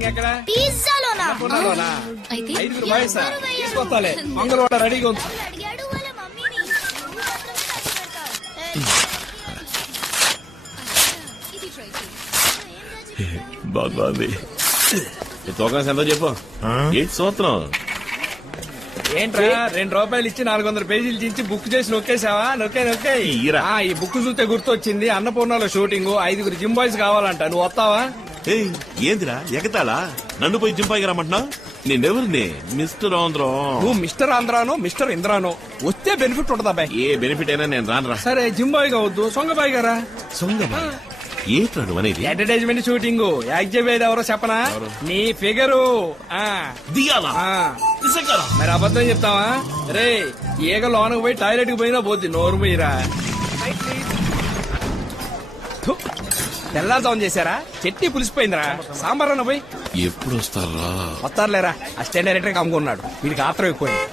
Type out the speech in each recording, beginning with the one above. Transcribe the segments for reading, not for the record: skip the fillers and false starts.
Shooting ఎక్కడ? పిజ్జాలోనా? అన్నపూర్ణలోనా? అయితే 5 boys తీసుకొస్తాలే. Mangalwada రెడీగా ఉంది. అడిగాడు వాళ్ళ మమ్మీని. నువ్వు మాత్రం కష్టపడతావు. బాగుంది. తోకాసి ఎంతో చెప్పు. ఏంటి సూత్రం? ఏంట్రా 2 రూపాయలు ఇచ్చి 400 పేజీలు చించి బుక్ చేసి నొక్కేసావా? నొక్కే ఈరా. ఈ బుక్ చూస్తే గుర్తొచ్చింది. అన్నపూర్ణలో షూటింగ్ 5 జిమ్ బాయ్స్ కావాలంట. నువ్వు వస్తావా? ఏందిరా ఎగతాళా? నన్ను పోయి జింపాయికి రమ్మంటున్నా? నేనెవరిని? మిస్టర్ ఆంధ్రం. నువ్వు మిస్టర్ ఆంధ్రానో మిస్టర్ ఇంద్రానో వస్తే బెనిఫిట్ ఉంటదా బాయ్? ఏ బెనిఫిట్ అయినా నేను రానరా. సరే జిమ్ బాయ్ కావద్దు, సొంగ బాయ్ గారా. సొంగమా? ఏంట్రాడు అనేది? అడ్వర్టైజ్మెంట్ షూటింగ్ యాక్ట్ చెప్పేది ఎవరో చెప్పనా? నీ ఫిగరు. దియాలా? మరి అబద్ధం చెప్తావా? రే ఈగ లోనకు పోయి టాయిలెట్ కి పోయినా పోద్ది. నోరు పోయిరా. తెల్లాజాం చేశారా? చెట్టి పులిసిపోయిందిరా. సాంబార్ అన్న పోయి. ఎప్పుడు వస్తారా? వస్తారులేరా. అసిస్టెంట్ డైరెక్టర్ కమ్ముకున్నాడు. వీడికి ఆత్రం ఎక్కువైంది.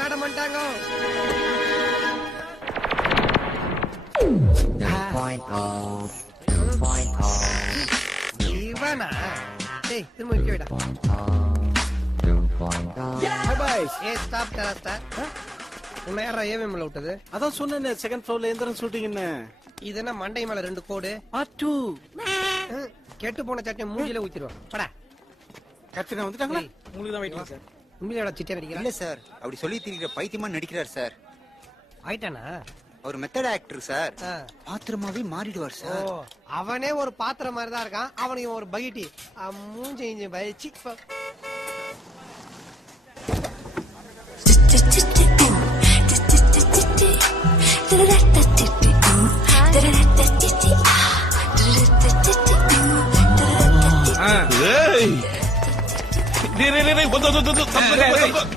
మేడం అంటాంగో. ఇవ్వనా? ఉన్నాయారా? ఏమేమి ఉంటుంది? அதான் சொன்னேன் செகண்ட் ஃப்ளோர்ல எந்திரன் ஷூட்டிங் என்ன இதுனா மண்டை மேல 2 கோடு பார்ட் 2 கெட்டு போன சட்டை மூஞ்சில ஊத்திடுவோம். படா கத்தினா வந்துட்டாங்களா? உங்களுக்கு தான் வெயிட்டிங் சார். உண்மையில சிட்டை அடிக்கிறா? இல்ல சார், அப்படி சொல்லி திரிக்கிற பைத்தியமா நடிக்கிறார் சார். ஆயிட்டானா? அவர் மெத்தட் ஆக்டர் சார். பாத்திரமாவே மாறிடுவார் சார். அவனே ஒரு பாத்திரம் மாதிரி தான் இருக்கான். அவனுக்கு ஒரு பகிட்டி மூஞ்சி இஞ்சி வச்சு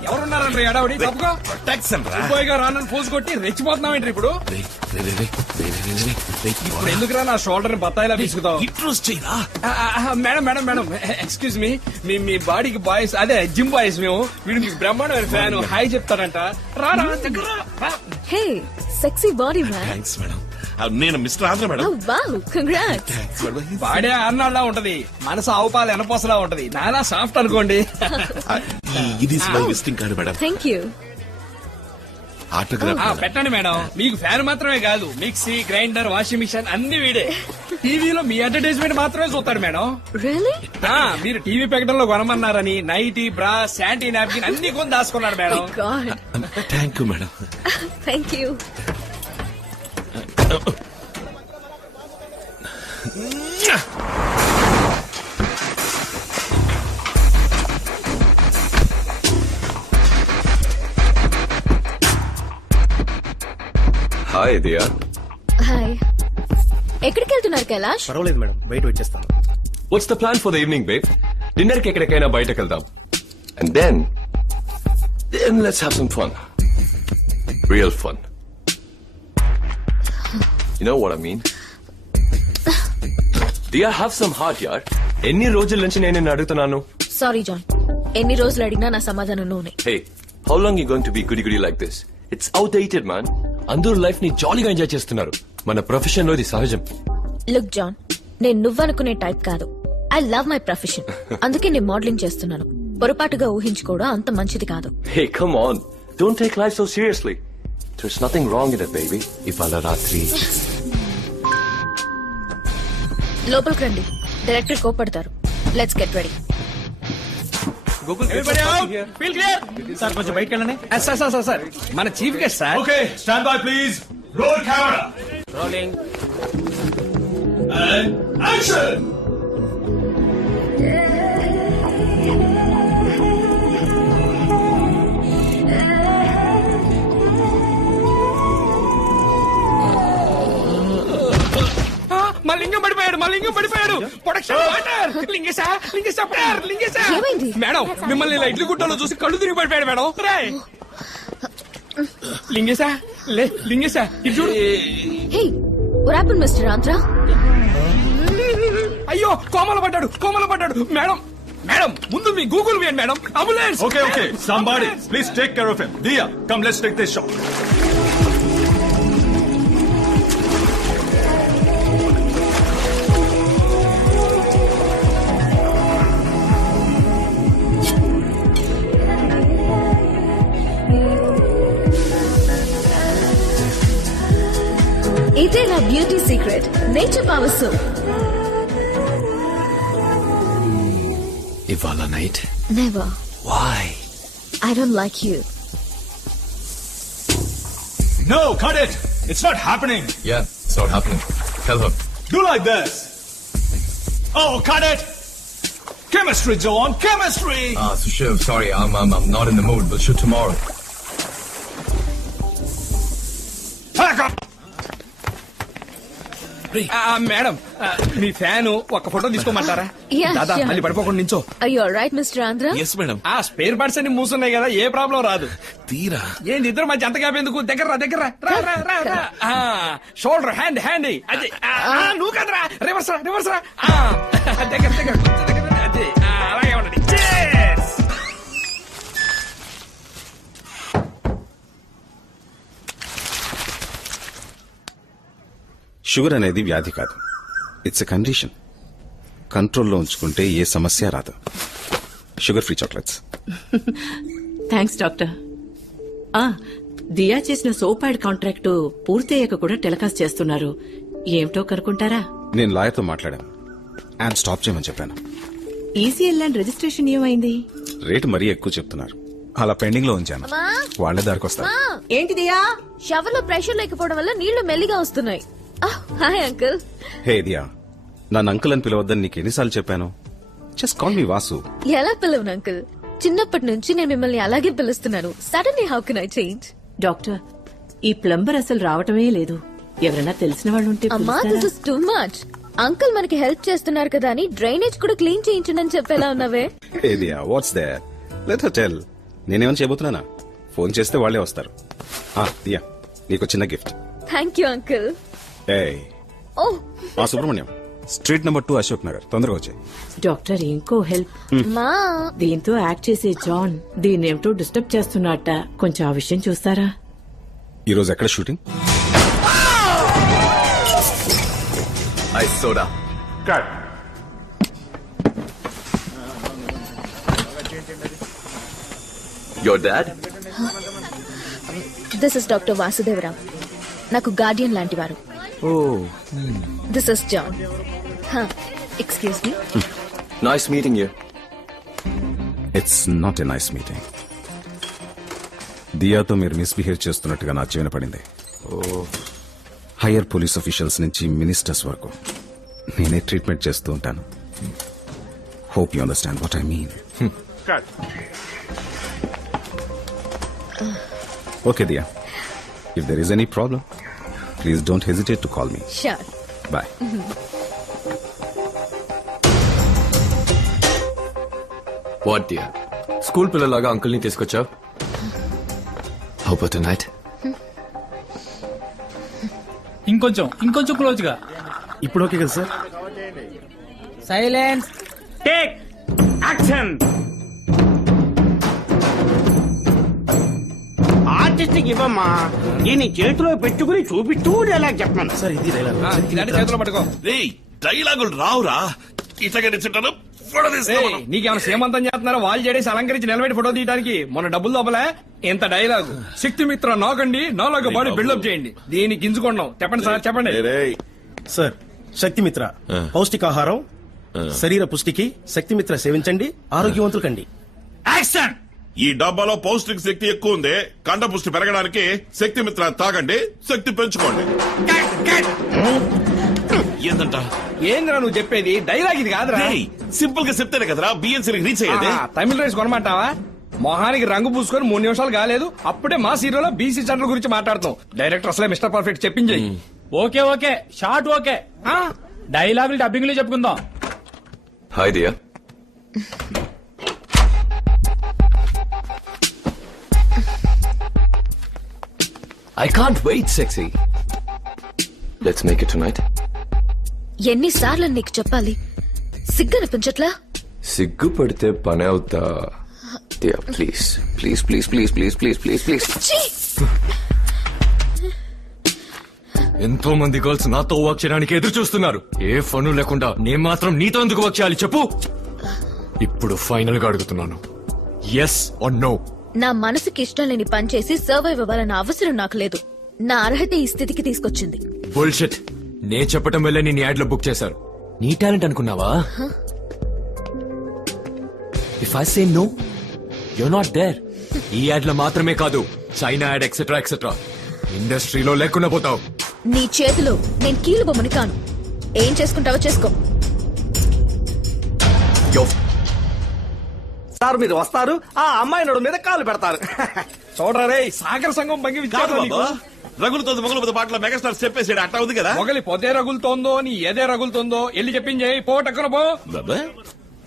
ఎవరున్నారండి ఎడవడి? తప్పుగా రానని పోజు కొట్టి రెచ్చిపోతున్నావేంటి ఇప్పుడు? ఇప్పుడు ఎందుకురా నా షోల్డర్ బత్తాయిలా తీసుకుతావు? Madam madam madam excuse me. మీ బాడీకి బాయ్స్ అదే జిమ్ బాయ్స్ మేము. వీడు మీకు బ్రహ్మాండమైన ఫ్యాన్. హాయ్ చెప్తాడంట. రా hey sexy body man. Thanks madam. నేను mister Andhra madam. Wow congrats. Body అన్నాళ్ళ ఉంటది, మనసు ఆవుపాలు ఎనపోసలా ఉంటది. నానా సాఫ్ట్ అనుకోండి. ఇది visiting card madam. Thank you. Autograph పెట్టండి మేడం. మీకు ఫ్యాన్ మాత్రమే కాదు, మిక్సీ గ్రైండర్ వాషింగ్ మిషన్ అన్ని వీడే. టీవీలో మీ అడ్వర్టైజ్మెంట్ మాత్రమే చూస్తాడు మేడం. రియల్లీ? మీరు టీవీ ప్రకటనలో కొనమన్నారని నైటీ బ్రా శాంటీ నాప్కిన్ అన్ని కొని దాచుకున్నాడు madam. Thank you madam. Thank you. Hi Diya. Hi. ఎక్కడికి వెళ్తున్నారు కైలాష్? పర్వాలేదు మేడం, వెయిట్ చేస్తాను. What's the plan for the evening babe? Dinner కి ఎక్కడికైనా బయటకు వెళ్దాం. And then let's have some fun. Real fun. You know what I mean? Diya, have some heart, yaar. ఎన్ని రోజుల నుంచి నేను నిన్ను అడుగుతున్నాను. సారీ జాన్, ఎన్ని రోజులు అడిగినా నా సమాధానం Noney. Hey, how long you going to be goody goody like this? It's outdated, man. అందరూ లైఫ్ ని జాలీగా ఎంజాయ్ చేస్తున్నారు. మన ప్రొఫెషన్ లో ఇది సహజం. లుక్ జాన్, నేను నువ్వనుకునే టైప్ కాదు. I love my profession. అందుకే నేను మోడలింగ్ చేస్తున్నాను. పొరపాటుగా ఊహించుకోవడం అంత మంచిది కాదు. Hey, come on. Don't take life so seriously. There's nothing wrong in it, baby. ఇవాళ రాత్రి లోపలికి రండి, డైరెక్టర్ కోపడతారు. Let's get ready. సార్ కొంచెం బయటకు వెళ్ళండి. సార్ మన chief guest sir. Okay, stand by please. Roll camera. Rolling. And action. Lingam పడిపోయాడు. Production water. లింగేశా. మేడం మిమ్మల్ని ఇలా ఇడ్లీ గుట్టలో చూసి కళ్ళు తిరిగి పడిపోయాడు మేడం. లింగేశా ఇది చూడు. Hey what happened mister Andhra? అయ్యో కోమల పడ్డాడు. మేడం ముందు మీ గూగుల్ వేయండి madam. Ambulance. Okay somebody please take care of him. Diya come let's take this shot. ఇదే నా beauty secret, nature power soap. ఇవాళ night never. Why I don't like you. No, cut it! It's not happening! Yeah it's not happening. Tell her. Do like this! Oh, cut it! Chemistry, John! Chemistry! Sushiv, sorry, I'm not in the mood. We'll shoot tomorrow. Pack up! Madam మీ fan ఒక photo తీసుకోమంటారా? Yeah, దాదా sure. మళ్ళీ పడిపోకుండా నించో. Are you alright, Mr. Andhra? Yes madam. ఆ spare parts అన్ని మూసున్నాయి కదా, ఏ ప్రాబ్లం రాదు. తీరా ఏంది ఇద్దరు మధ్య అంత గ్యాప్ ఎందుకు? దగ్గర షోల్డర్ హ్యాండ్ అది నువ్వు కదరా, రివర్స్ రా. దగ్గర అది అలాగే ఉండండి. Cheers! షుగర్ అనేది వ్యాధి కాదు, ఇట్స్ ఎ కండిషన్. కంట్రోల్లో ఉంచుకుంటే ఏ సమస్య రాదు. Sugar free chocolates. Thanks doctor. Diya చేసిన సోప్ యాడ్ కాంట్రాక్టు పూర్తయ్యాక కూడా టెలికాస్ట్ చేస్తున్నారు. ఏమిటో కనుక్కుంటారా? నేను లాయర్తో మాట్లాడాను, యాడ్ స్టాప్ చేయమని చెప్పాను. ఈసీఎల్ అండ్ రిజిస్ట్రేషన్ ఏమైంది? రేటు మరీ ఎక్కువ చెప్తున్నారు, అలా పెండింగ్ లో ఉంచాను. వాళ్ళే దారికి వస్తారు. ఏంటి దియా? షవర్ లో ప్రెషర్ లేకపోవడం వల్ల నీళ్లు మెల్లిగా వస్తున్నాయి. Hi uncle. హే దియా, నన్ను అంకుల్ అని పిలవద్దని నీకు ఎన్నిసార్లు చెప్పాను? Just call me Vasu. ఎలా పిలవను అంకుల్, చిన్నప్పటి నుంచి నేను మిమ్మల్ని అలాగే పిలుస్తున్నాను. Suddenly how can I change? Doctor, ఈ ప్లంబర్ అసలు రావటమే లేదు. ఎవరైనా తెలిసిన వాళ్ళు ఉంటే అమ్మా, this is too much. Uncle మనకి హెల్ప్ చేస్తున్నారు కదా అని డ్రైనేజ్ కూడా క్లీన్ చేయించండి అని చెప్పేలా ఉన్నావే. Hey Diya, what's there? Let her tell. నేనేమని చేయబోతున్నానా? ఫోన్ చేస్తే వాళ్ళే వస్తారు. దియా, నీకు చిన్న గిఫ్ట్. Thank you uncle. ఓ సుబ్రహ్మణ్యం, స్ట్రీట్ నెంబర్ 2 అశోక్ నగర్, తొందరగా వచ్చాయి. డాక్టర్, ఇంకో హెల్ప్. మా దీంతో యాక్ట్ చేసే జాన్ దీన్నేమిటో డిస్టర్బ్ చేస్తున్నట్ట. కొంచెం ఆ విషయం చూస్తారా? ఈ రోజు ఎక్కడ shooting? Ice soda. Your dad? This is doctor Vasudevarao, నాకు గార్డియన్ లాంటి వారు. This is John. Excuse me. Nice meeting you. It's not a nice meeting. దియాతో మీరు మిస్బిహేవ్ చేస్తున్నట్టుగా నా చెవిన పడింది. హయ్యర్ పోలీస్ ఆఫీషియల్స్ నుంచి మినిస్టర్స్ వరకు నేనే ట్రీట్మెంట్ చేస్తూ ఉంటాను. Hope you understand what I mean. Okay Diya, if there is any problem please don't hesitate to call me. Sure. Bye. What dear, school పిల్లలాగా అంకుల్ ని తీసుకొచ్చావు. How about night? ఇంకొంచెం close గా. ఇప్పుడు ఓకే కదా sir? Silence, take action. Artist ఇవ్వమ్మా, దీన్ని చేతిలో పెట్టుకుని చూపిస్తూ డైలాగ్ చెప్పమను. సార్ ఇది డైలాగ్. ఇలాంటి చేతిలో పట్టుకో. డైలాగులు రావురా, ఇట్లాగే తెచ్చుంటాను. నీకేమైనా సేమంతం చేస్తున్నారో వాళ్ళు చేసి అలంకరించి నిలబెట్టి ఫోటో తీయడానికి. మొన్న డబ్బులు దొబ్బలే ఎంత డైలాగు. శక్తి మిత్ర నాకండి, నాలాగా బాడీ బిల్డప్ చేయండి. దీన్ని గింజుకున్నాం. చెప్పండి సార్, చెప్పండి సార్. శక్తిమిత్ర పౌష్టికాహారం, శరీర పుష్టికి శక్తిమిత్ర సేవించండి, ఆరోగ్యవంతులు కండి. Action! ఈ డబ్బాలో పౌష్టిక శక్తి ఎక్కువ ఉంది. కండ పుష్టి పెరగడానికి శక్తి మిత్ర తాగండి, శక్తి పెంచుకోండి. ఏందంట? ఏంద్రా నువ్వు చెప్పేది? డైలాగ్ ఇది కాదురా. సింపుల్ గా చెప్తేనే కదరా బిఎన్సీ రీచ్ అయ్యేది. తమిళ రైస్ కొనమంటావా? మొహానికి రంగు పూసుకొని 3 నిమిషాలు కాలేదు, అప్పుడే మా సీరియల్లో బీసీ సెంటర్ గురించి మాట్లాడుతాం. డైరెక్టర్ అసలే మిస్టర్ పర్ఫెక్ట్ చెప్పించేయి. Okay shot okay. డైలాగులు డబ్బింగ్ లో చెప్పుకుందాం. Hi Diya. I can't wait, sexy. Let's make it tonight. ఎన్నిసార్లు నీకు చెప్పాలి? సిగ్గనిపించట్లా? సిగ్గుపడితే పని అవుతా. Diya please please please please please please please please. ఎంతో మంది గర్ల్స్ నాతో వర్క్ చేయడానికి ఎదురు చూస్తున్నారు. ఏ ఫను లేకుండా నేను మాత్రం నీతో ఎందుకు వర్క్ చేయాలి చెప్పు? ఇప్పుడు ఫైనల్ గా అడుగుతున్నాను, yes or no? నా మనసుకి ఇష్టం లేని పని చేసి సర్వైవ్ అవ్వాలన్న అవసరం నాకు లేదు. నా అర్హత ఈ స్థితికి తీసుకొచ్చింది. బుల్షిట్. నే చెప్పటం వల్లే నేను యాడ్ లో బుక్ చేశారు. నీ టాలెంట్ అనుకున్నావా? If I say no you're not there. ఈ యాడ్ లో మాత్రమే కాదు, చైనా యాడ్ ఎక్సెట్రా ఎక్సెట్రా. ఇండస్ట్రీలో లేకుండా పోతావు. నీ చేతిలో నేను కీలు బొమ్మని కాను. ఏం చేసుకుంటావో చేసుకో. సార్ మీరు వస్తారు, ఆ అమ్మాయి నడు మీద కాలు పెడతారు. చూడరా రే, సాగర సంఘం భంగి కాదు బాబా, రగులుతోంది మొగలు పాటలో మెగాస్టార్ చెప్పేసాడు అట్టా ఉంది కదా. మొగలి పొదే రగులుతోందో నీ ఏదే రగులుతోందో ఎల్లి చెప్పించే పో టక్కున పో. బాబా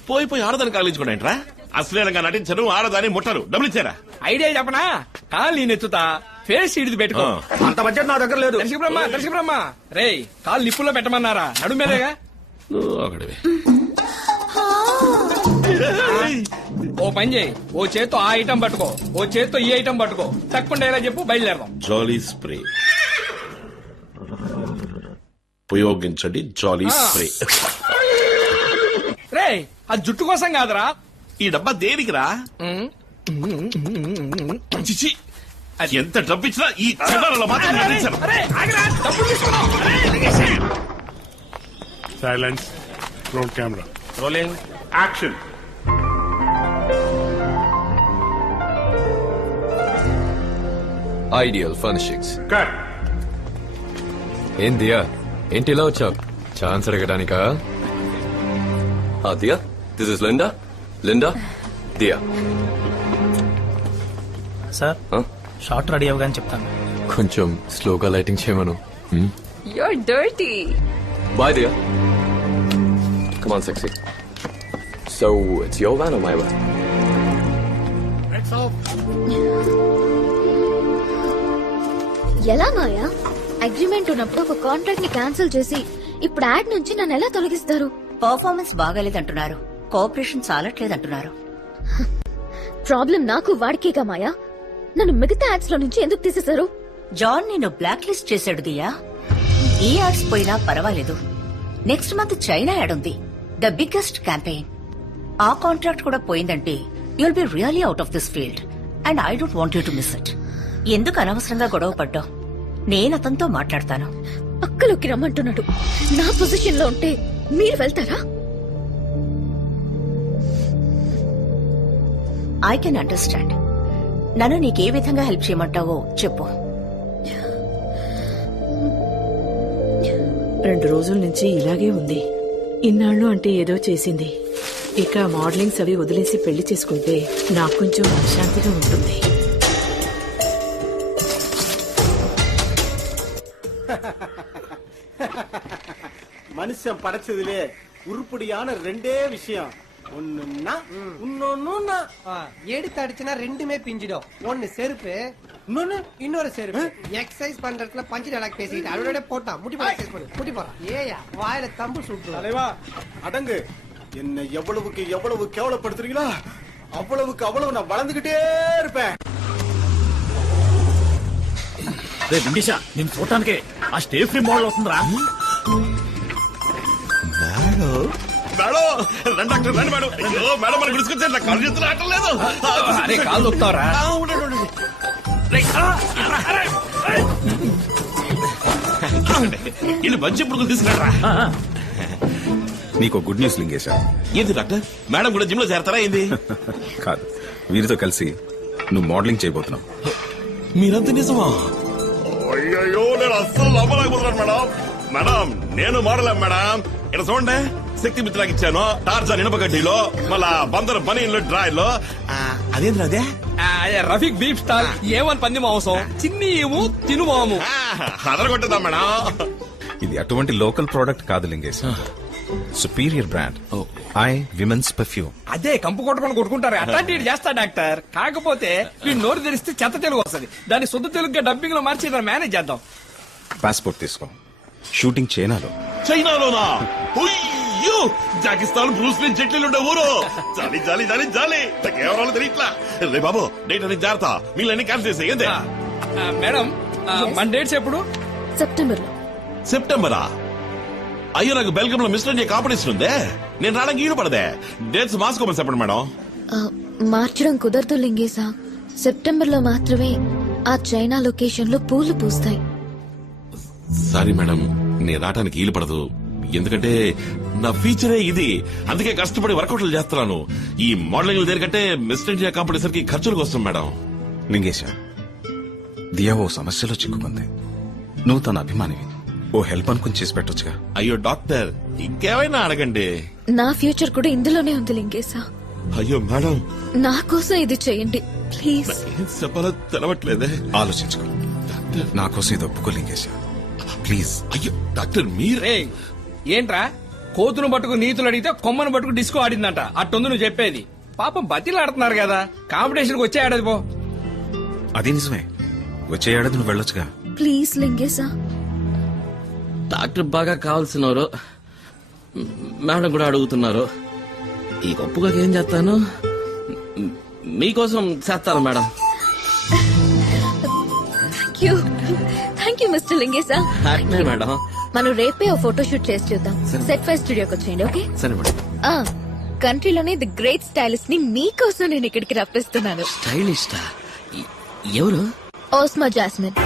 పోయి ఆడదాన్ని కాలించుకోండి. అశ్లీలంగా నటించరు, ఆడదాన్ని ముట్టరు. డబ్బులు ఇచ్చారా? ఐడియా చెప్పనా? కాలు నేను ఎత్తుతా, ఫేస్ ఇడిది పెట్టుకో. అంత బడ్జెట్ నా దగ్గర లేదు. దర్శక బ్రహ్మ రే, కాలు నిప్పుల్లో పెట్టమన్నారా? నడు మీదేగా. ఒకటివి ఓ పని చేయి, ఓ చేత్తో ఆ ఐటమ్ పట్టుకో, ఓ చేత్తో ఈ ఐటమ్ పట్టుకో. తప్పకుండా ఎలా చెప్పు, బయలుదేరదాం. జాలీ స్ప్రే ఉపయోగించండి. జాలీ స్ప్రే. రే, అది జుట్టు కోసం కాదురా. ఈ డబ్బా దేనికిరా? చిచి, అది ఎంత డబ్బు ఇచ్చినా ఈ చిల్లరలో మాత్రం నటించరు. అరే, ఆగరా, డబ్బులు తీసుకున్నాం. అరే, luggage. Silence. Roll camera. Rolling action. Ideal furnishings. Cut. ఏం దియా, ఏంటి ఇలా వచ్చావు? ఛాన్స్ అడగడానికా? Diya, this is Linda. Linda, Diya. Sir shot ready అవగానే చెప్తాను. కొంచెం స్లోగా లైటింగ్ చేయమను. You're dirty. Boy Diya. Come on, sexy. So, it's your van or my van? ఎలా మాయా? అగ్రిమెంట్ ఉన్నప్పుడు ఒక కాంట్రాక్ట్ ని క్యాన్సిల్ చేసి ఇప్పుడు యాడ్ నుంచి నన్ను ఎలా తొలగిస్తారు? పర్ఫార్మెన్స్ బాగాలేదంటున్నారు, కోఆపరేషన్ చాలట్లేదంటున్నారు. ప్రాబ్లం నాకు వాడికేగా మాయా. నన్ను మిగతా యాడ్స్ లో నుంచి ఎందుకు తీసేశారు? జాన్ నేను బ్లాక్ లిస్ట్ చేశాడు దియా. ఈ యాడ్స్ పోయినా పర్వాలేదు, నెక్స్ట్ మంత్ చైనా యాడ్ ఉంది, ద బిగ్గెస్ట్ క్యాంపెయిన్. ఆ కాంట్రాక్ట్ కూడా పోయిందంటే you'll be really out of this field and I don't want you to miss it. ఎందుకు అనవసరంగా గొడవ పడ్డావు? నేను అతనితో మాట్లాడతాను. అక్కలోకి రమ్మంటున్నాడు. నా పొజిషన్ లో ఉంటే మీరు వెళ్తారా? I can understand. నన్ను నీకే విధంగా హెల్ప్ చేయమంటావో చెప్పు. 2 రోజుల నుంచి ఇలాగే ఉంది. ఇన్నాళ్ళు అంటే ఏదో చేసింది. ఇక మోడలింగ్స్ అవి వదిలేసి పెళ్లి చేసుకుంటే నాకు కొంచెం మనశ్శాంతిగా ఉంటుంది. மனுஷன் படைச்சதுலே உருப்படியான 2 விஷயம். ஒண்ணுன்னா இன்னொன்னு எடுத்து அடிச்சுனா ரெண்டுமே பிஞ்சிடும். ஒன்னு செருப்பு, இன்னொன்னு இன்னொரு செருப்பு. எக்ஸசைஸ் பண்றதுல பஞ்சு டயலாக் பேசிட்டு அவரோட போட்டான். முட்டி போட எக்ஸசைஸ் பண்ணு, முட்டி போறான். ஏயா வாயில தம்பு சுட்டு. தலைவா அடங்கு. என்ன எவ்வளவுக்கு எவ்வளவு கேவலப்படுத்துறீங்களா அவ்வளவுக்கு அவ்வளவு நான் வளர்ந்துகிட்டே இருப்பேன். నేను చూడటానికి ఆ స్టేజ్ ఫ్రీ మోడల్ అవుతుందిరా. మేడం రండి డాక్టర్, రండి మేడం. అయ్యో మేడం, మన గుడిసుకొచ్చారు, నా కాళ్ళు చేతులు ఆటం లేదు. అరే, కాలు దొక్కుతావరా? వీళ్ళు మంచి పురుగులు తీసుకురారా. నీకు గుడ్ న్యూస్ లింగేశా. ఏంది డాక్టర్, మేడం కూడా జిమ్ లో చేరతారా ఏంది? కాదు, వీరితో కలిసి నువ్వు మోడలింగ్ చేయబోతున్నావు. మీరంత నిజమా? అయ్యో, నేను అస్సలు నమ్మలేకపోతున్నాను మేడం. మేడం నేను మోడలేం మేడం. ఇక్కడ చూడండి, శక్తి మిత్రాకి ఇచ్చాను, టార్జాన్ ఇనుపగడ్డిలో, మళ్ళా బందరు బనీన్లో డ్రాయ్. అదేంద్ర అదే రఫీక్ బీఫ్ స్టాల్ ఏమని పంది మాంసం, చిన్ని ఏమో తిను మాము. అదరగొట్టదా మేడం? ఇది అటువంటి లోకల్ ప్రోడక్ట్ కాదు Lingesh, superior brand I women's perfume. అదే కంపు కొట్టుకొని కొట్టుకుంటారు, అట్లాంటి చేస్తా డాక్టర్. కాకపోతే వీడు నోరు తెరిస్తే చెత్త తెలుగు వస్తుంది, దాన్ని శుద్ధ తెలుగుగా డబ్బింగ్ లో మార్చి మేనేజ్ చేద్దాం. పాస్పోర్ట్ తీసుకో. షూటింగ్ చైనాలో. చైనాలోనా? అయ్యో, జాకిస్తాన్ బ్రూస్లీ జెట్లీలు ఉండే ఊరు. జాలి జాలి జాలి జాలి, కేవరాలు తెలియట్లా. రే బాబు, డేట్ అనేది జాగ్రత్త, వీళ్ళని క్యాన్సిల్ చేసే. ఏంటే మేడం, మన డేట్స్ ఎప్పుడు? సెప్టెంబర్ లో. సెప్టెంబరా? అయ్యో, నాకు బెల్గం లో మిస్టర్ ఇండియా కాంపిటీషన్ ఉందే, నేను రావడానికి వీలు పడదే. డేట్స్ మార్చుకోమని చెప్పండి మేడం. మార్చడం కుదరదు లింగేశా. సెప్టెంబర్ లో మాత్రమే ఆ చైనా లొకేషన్ లో పూలు పూస్తాయి. సారీ మేడం, నేను రావడానికి వీలు పడదు. ఎందుకంటే నా ఫ్యూచరే ఇది. అందుకే కష్టపడి వర్కౌట్లు చేస్తున్నాను. ఈ మోడలింగ్ దేనికంటే మిస్ ఇండియా కాంపిటీషన్ కి ఖర్చులకు వస్తాం మేడం. లింగేశ, దియా ఓ సమస్యలో చిక్కుకుంది. నువ్వు తన అభిమానివి. ఓ హెల్ప్ అనుకుని చేసి పెట్టొచ్చుగా. అయ్యో డాక్టర్, ఇంకేమైనా అడగండి. నా ఫ్యూచర్ కూడా ఇందులోనే ఉంది లింగేశా. అయ్యో మేడం, నా కోసం ఇది చేయండి ప్లీజ్. ఏం చెప్పాలో తెలవట్లేదే. ఆలోచించుకో. నా కోసం ఇది ఒప్పుకో లింగేశ, ప్లీజ్. అయ్యో డాక్టర్, మీరే ఏంట్రా కోతును పట్టుకు నీతులు అడిగితే కొమ్మను పట్టుకు డిస్కో ఆడిందంట. అట్టుంది నువ్వు చెప్పేది. పాపం బతిలు ఆడుతున్నారు కదా, కాంపిటీషన్ కి వచ్చే ఆడది పో. అది నిజమే, వచ్చే ఏడాది నువ్వు వెళ్ళొచ్చుగా. ప్లీజ్ లింగేశా. డాక్టర్ బాగా కావాల్సినవారు, మేడం కూడా అడుగుతున్నారు. ఈ గొప్పగా ఏం చేస్తాను, మీకోసం చేస్తాను మేడం. థ్యాంక్ యూ మిస్టర్ లింగేశా. Happy madam. మనం రేపే ఓ ఫోటో షూట్ చేసి చూద్దాం. సెట్ ఫైవ్ స్టూడియోకి వచ్చేయండి. ఓకే సరే మేడం. కంట్రీలోనే ది గ్రేట్ స్టైలిస్ట్ ని మీకోసం నేను ఇక్కడికి రప్పిస్తున్నాను. స్టైలిస్టా? ఎవరు? ఓస్మా జాస్మిన్.